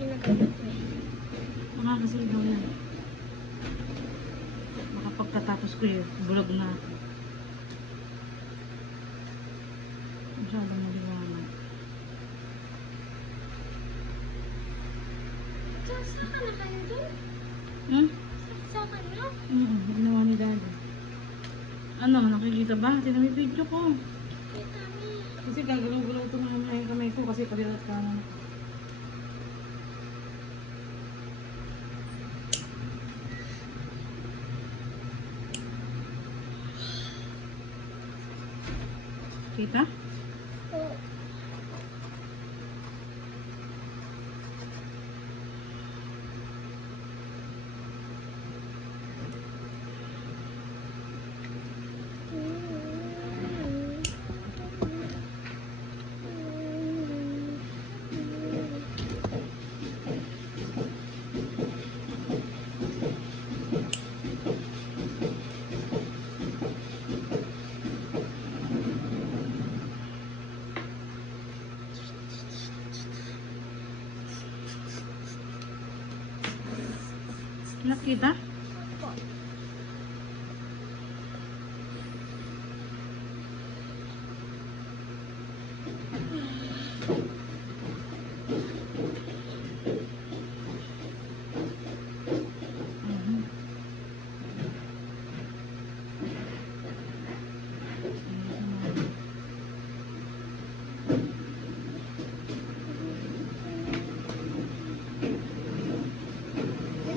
ginagamit ko eh. Makakasigaw yan. Baka pagkatapos ko yun, bulag na ako. Masyadong maliwanag. Sasaka na kayo doon? Hmm? Sasaka na? Ginawa ni Daddy. Ano, nakikita ba? Tingnan mo yung video ko. Kita mo. Kasi gagalaw-galaw ito mamaya yung kamay ko kasi kalilat ka na. Kita? Oo. Nakita? Opo.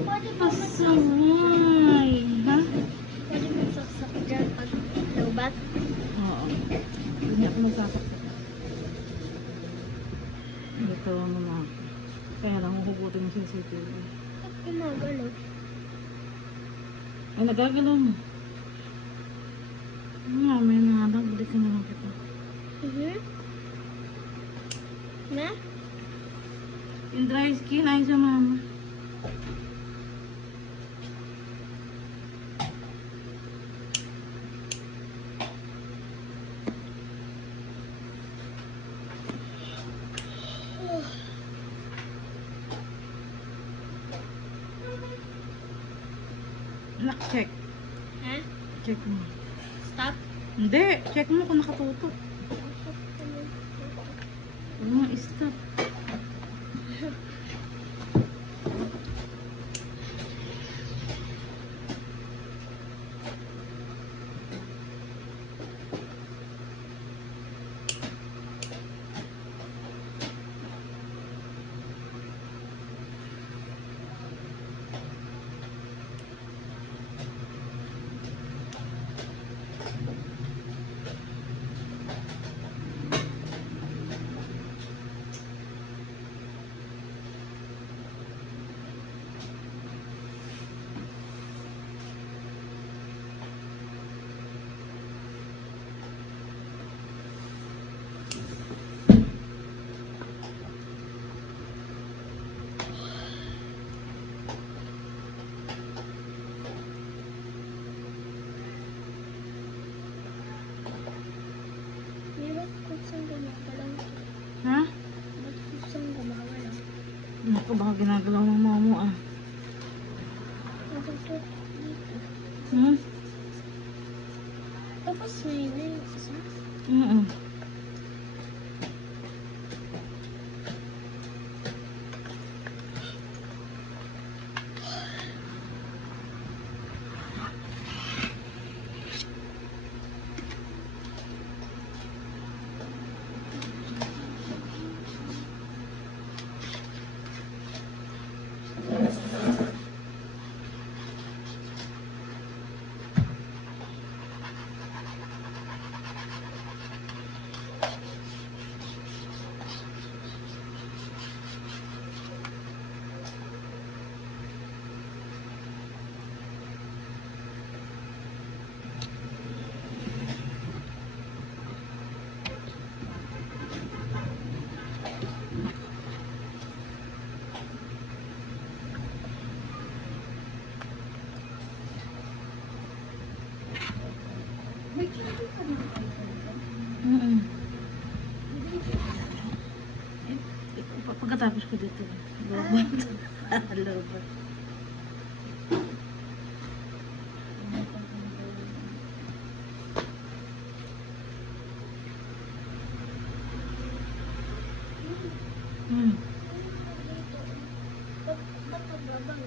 Pwede ba Pasaway! Ha? pwede magsaksak dyan pag lubat? Oo. Hindi ako magsasakit. Ito ano na ako. Kaya lang huhugutin yung CCTV. Ba't gumagalaw? Ay, nagagalaw mo. May mga lang. Balikan na lang kita. Na? Yung dry skin ay sa mama. Anak, check. Ha? Check mo. Stop? Hindi. Check mo kung nakatutok. Stop. Ba't kusang gumagalaw? Ha? Ba't kusang gumagalaw? Naku, baka ginagalaw ng mama mo ah. Natutok dito. Hmm? Tapos may isa? Mm. Mm. katatapos ko dito. Lobot. Lobot. Hmm. Ba't magbabang?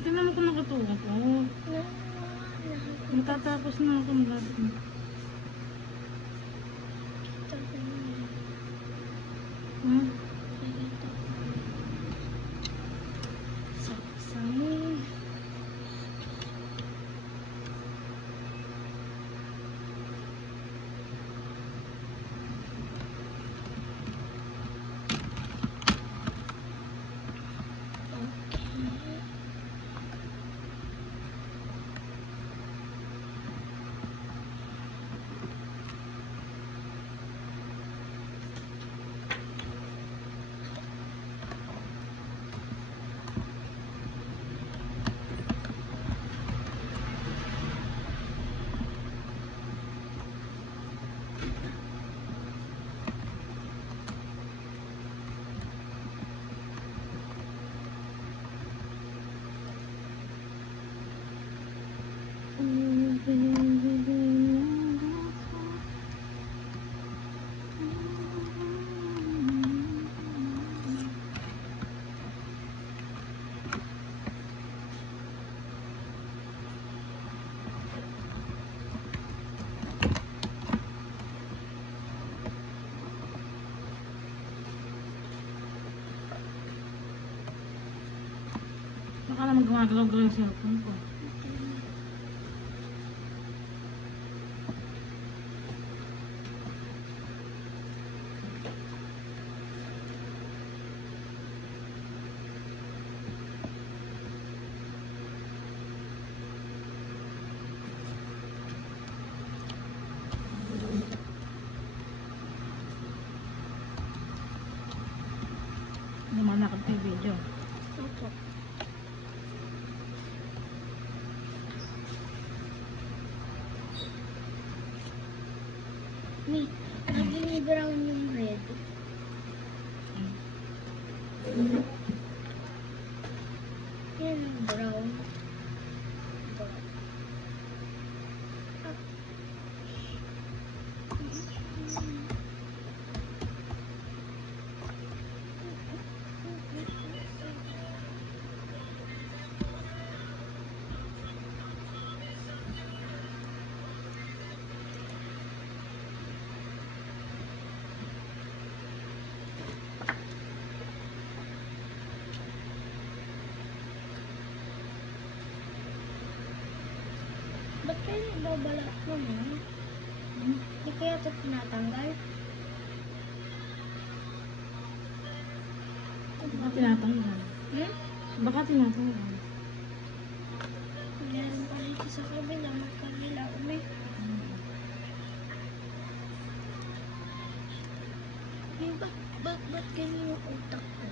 Tingnan mo kung nakatuwa ko. Matatapos na ako ng lahat. Hmm? Saksamin. Baka naman gumagalaw-galaw yung cellphone ko. Lumanakad pa yung video. Opo. Wait, naging brown yung red. Yan yung brown. Ba't kayo nagbabalat naman? Hindi kaya ito tinatanggal? Baka tinatanggal. Hmm? Baka tinatanggal. Meron pa dito sa kabila, magkabila umi. Eh, ba't ganyan yung utak ko?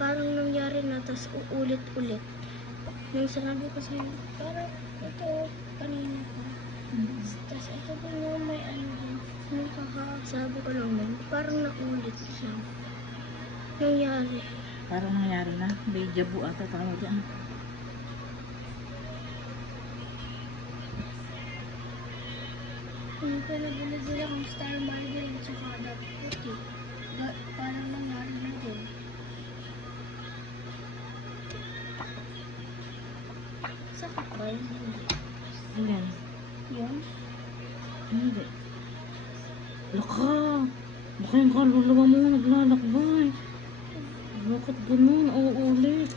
Parang nangyari na, tas uulit-ulit. Yung sinabi ko sa'yo, parang ito, kanina ko. Tas ito pa nga may ano din. Yung kakasabi ko lang nun, parang naulit siya. Nangyari. Parang nangyari na. Deja vu ata tawag yan. Yung pinabili akong Star Margarine tsaka that puti. Parang nangyari na din. Sakit ba yun? Ayan. Yun? Hindi. Laka! Baka yung kaluluwa mo naglalakbay. Bakit ganun? Uulit.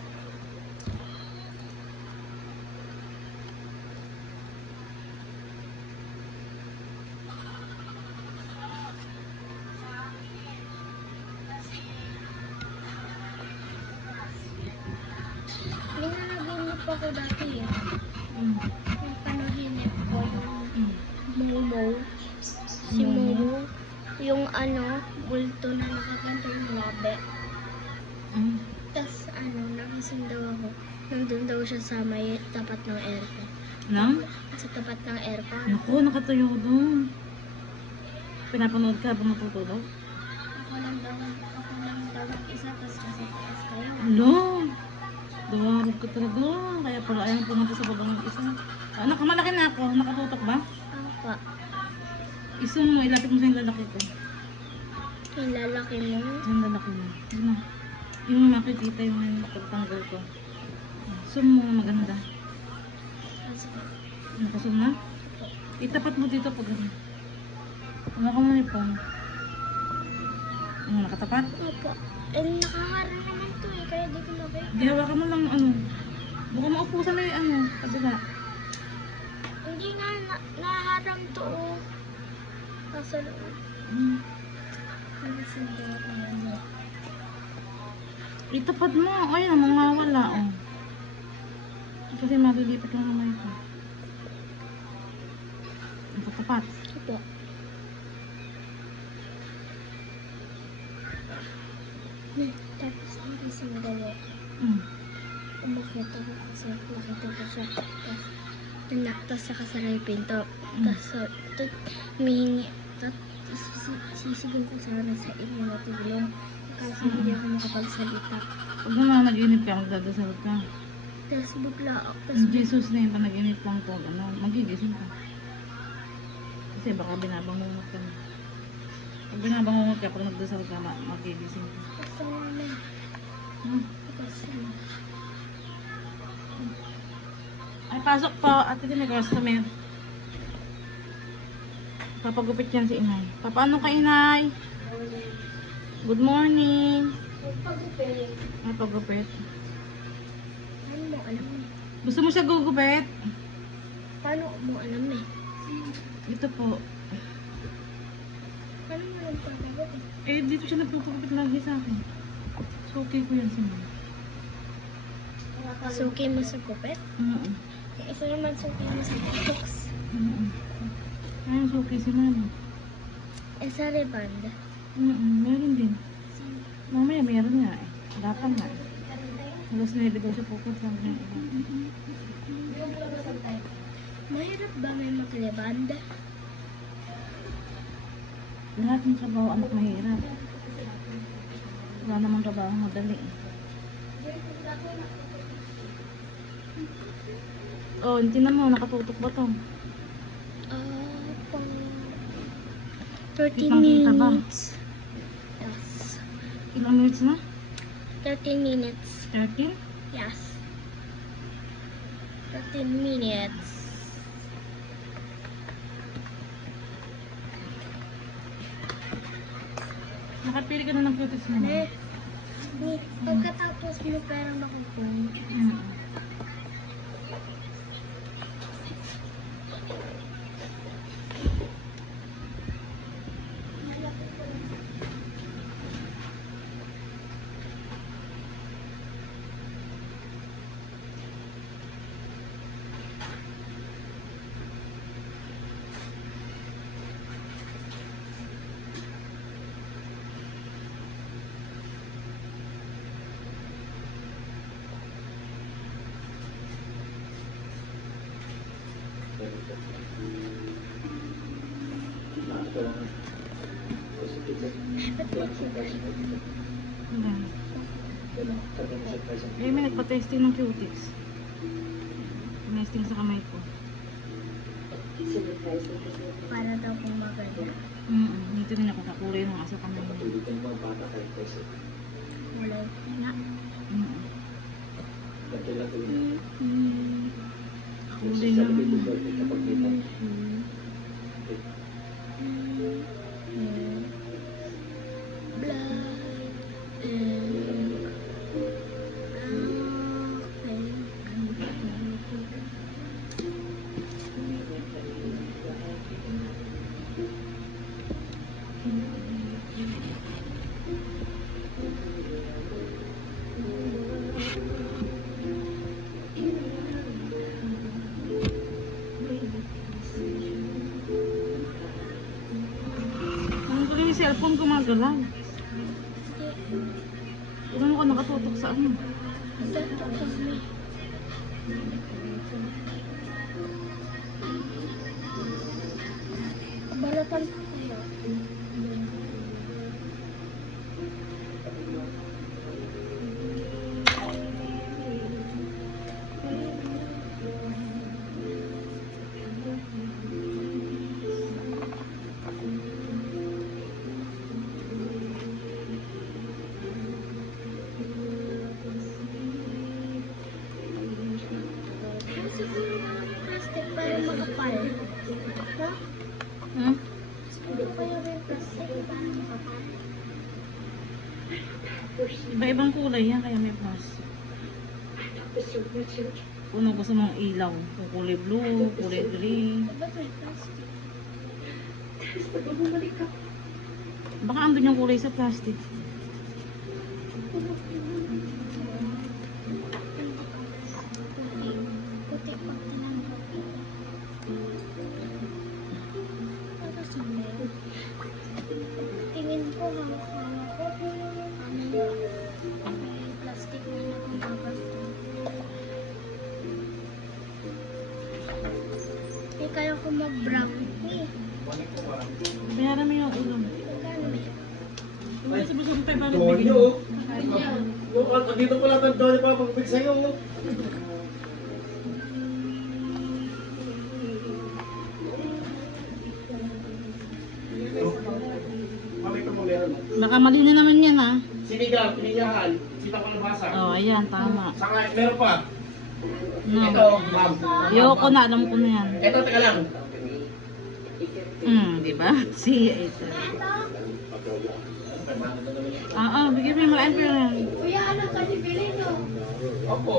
Ninanaginip ako ako dati eh. Mm. Yung panaginip ko, yung Mm. Momo. Si Momo? Momo. Yung bulto na nakaganto yung labi. Mm. Tapos nagising daw ako. Nandun daw siya sa may tapat ng aircon. Nang? Sa tapat ng aircon. Naku, nakatayo doon. Pinapanood ka habang natutulog? Ako lang daw ang isa, tapos nasa taas kayo. Ano? Duwarog ka talaga. Kaya pala ayaw pumunta sa babang ng isa. Nakamalaki na ako. Nakatutok ba? Apa. Isun mo, ilapit mo sa yung lalaki ko. Yung lalaki mo. Yung lalaki mo. Yun na. Yung makikita yung pagtanggal ko. Sum mo maganda. Nakasum na? Itapat mo dito pag ano. Ano ka mo ipon? Ano, nakatapat? Opo. Nakaharang naman to eh, kaya di ko mabay. Di hawakan mo lang ano. Baka maupo sa may kabila. Hindi nga, naharang to oh. Nasa loob. Nakasundaw ako yan. Itapat mo. Ay, mawawala oh. Kasi malilipat lang naman ito. Nakatapat. Opo. Tapos nagising daw ako. Umakit ako kasi nakita ko siya. Tapos nanaktas sa kasara yung pinto. Tapos humihingi. Tapos sisigaw ko sana sa inyo na tulong. Kasi hindi ako makapagsalita. Pag naman nag-inip ka, magdadasal ka. Tapos bigla ako. Ang Jesus na yun, pag nag-inip lang to, magigising ka. Kasi baka binabangungot ka na. Pag binabangungot ka, pag nagdasal ka, magigising ka. Gusto namin. Kasi Ay, pasok po. Ate din may customer. Papagupit yan si Inay. Papaano ka, Inay? Good morning. pag-upit. Ay, pagupit. Paano mo alam eh? Gusto mo siya gugupit? Paano mo alam eh? Ito po. Paano mo alam pag-upit? Eh, dito siya nagpupagupit lagi sa akin. So, okay ko yan sa mga. Suki mo sa gupit? Isa naman suki mo sa box. Ayun, so okay si Mama. Isa reband. Meron din. Mamaya meron nga eh. Dapat nga eh. Halos na daw siya pupunta sa mga iba. Mahirap ba may magliband? Lahat ng trabaho anak mahirap. Wala namang trabaho madali eh. Oh, hindi na mo, nakatutok ba to? Pang 13 Kitang-kita ba? minutes. Yes. Ilang minutes na? 13 minutes. 13? Yes. 13 minutes. Nakapili ka na ng cuties mo. Pagkatapos mo pera makukuha. Eh, may nagpa-testing ng cuties. Testing sa kamay ko. Para daw kung maganda. Dito rin ako kakulay ng asa kamay mo. Kulay na. Kulay naman. cellphone gumagalaw. Tignan mo ko nakatutok sa ano. Dito kami. Balatan ko kaya. Siguro yung plastic para makapal. No? Hmm? Siguro kaya may plastic para makapal. Iba-ibang kulay yan, kaya may plus. Kung ano gusto mong ilaw. Kung kulay blue, kulay green. Ba't may plastic? Baka andun yung kulay sa plastic. Puti pa ng puti. Para sa meron. Tingin ko hawak-hawak ko. May plastic na nagbabasto. Eh, kaya ko mag-brown. Eh, Bayaran mo yung ulam. magkano yun? Kung sa busog tayo para Tonyo. Dito pala ang Tonyo pa pagpig sa'yo. Makita mo meron. Baka mali na naman yan ah. Sinigang, pininyahan, sitang kalabasa. Oh, ayan, tama. Saka meron pa. Ito, No. ma'am. Ayoko na, alam ko na yan. Ito, teka lang. Di ba? Si ito. Bigyan mo yung malaking pera. Kuya, ano ka ni Belino? Opo.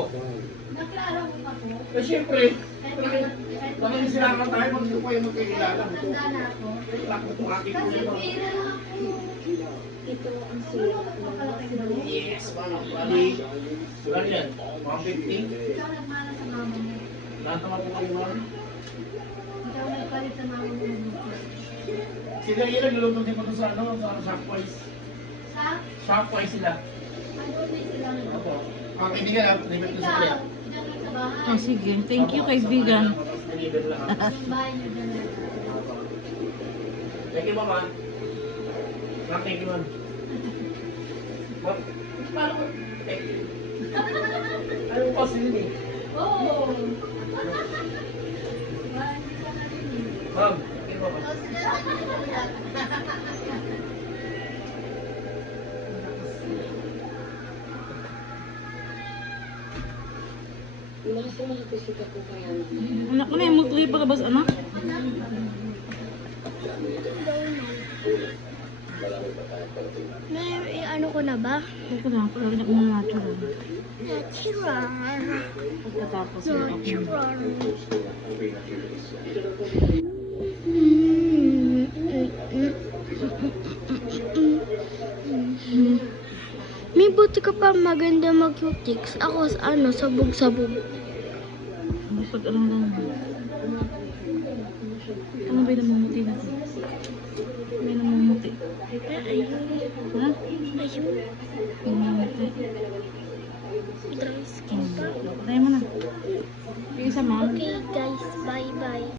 Naklaro mo pa po? Eh, siyempre. Nakikisilakan tayo pag hindi ko kayo magkakilala. Tanda na ako. Lakot itong aking Kasi kuya. pira lang ako. Ito ang sulat ko pala kay Belino. Yes, ma'am. Bali. Ano yan? Mga 50? Ikaw nagmana sa mama mo. Lahat naman po kayo, ma'am. Ikaw nagpalit sa mama mo. Sila yun, nagluluto din po doon sa ano, sa Shopwise. Sa? Shopwise sila. Ano na sila? Opo. Ang kaibigan na, limit ko sa Ikaw, kaya. dyan lang sa bahay. Oh, sige. Thank you, kaibigan. Deliver lang. Yung bahay niyo dyan lang. Thank you, mama. Thank you, ma'am. Ma'am, paano ko? Thank you. Ano ko kasi yun eh? Oo. Wala, hindi ka na rin eh. Ma'am, thank you, mama. Oh, sila sa inyo kuya. Anak ko na yung mutuloy palabas, anak. May ano ko na ba? Ito na, palagyan ko ng natural. Natural. Pagkatapos yung ako. Natural. May buti ka pa maganda mag-cutics. Ako ano, sabog-sabog. Pag ano lang. Ano ba yung namumuti na? May namumuti. Ayun. Ha? Ayun. Namumuti. Dry skin pa. Patay mo na. Yung isa, ma'am. Okay guys, bye-bye.